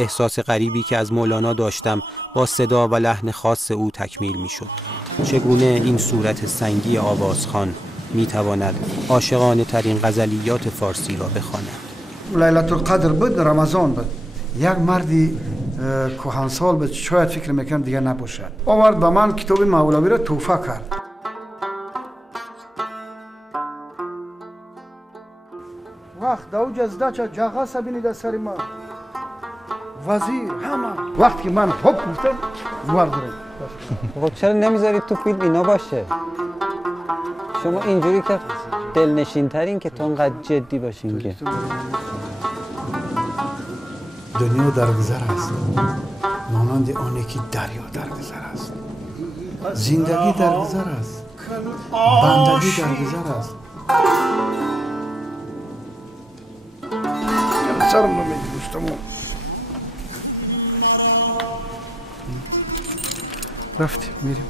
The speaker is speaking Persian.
احساس غریبی که از مولانا داشتم با صدا و لحن خاص او تکمیل می شد. چگونه این صورت سنگی آوازخوان می تواند عاشقانه ترین غزلیات فارسی را بخواند. لیلة القدر بود، رمضان بود. یک مردی کهنسال بود، شاید فکر میکنم دیگه نباشد. آورد به من کتاب مولوی را تحفه کرد. وقت دو جزده چه جاغا سبینی در سر ما وزیر همه وقتی که من حب گفتم وردارم. خب چرا نمیذارید تو فیلم اینا باشه؟ شما اینجوری که دلنشین ترین که تو انقدر جدی باشین که دنیا درگذر است، مانند آنی که دریا درگذر است. زندگی درگذر است، بندگی درگذر است. سرم نمیدوستم. رفتیم میریم.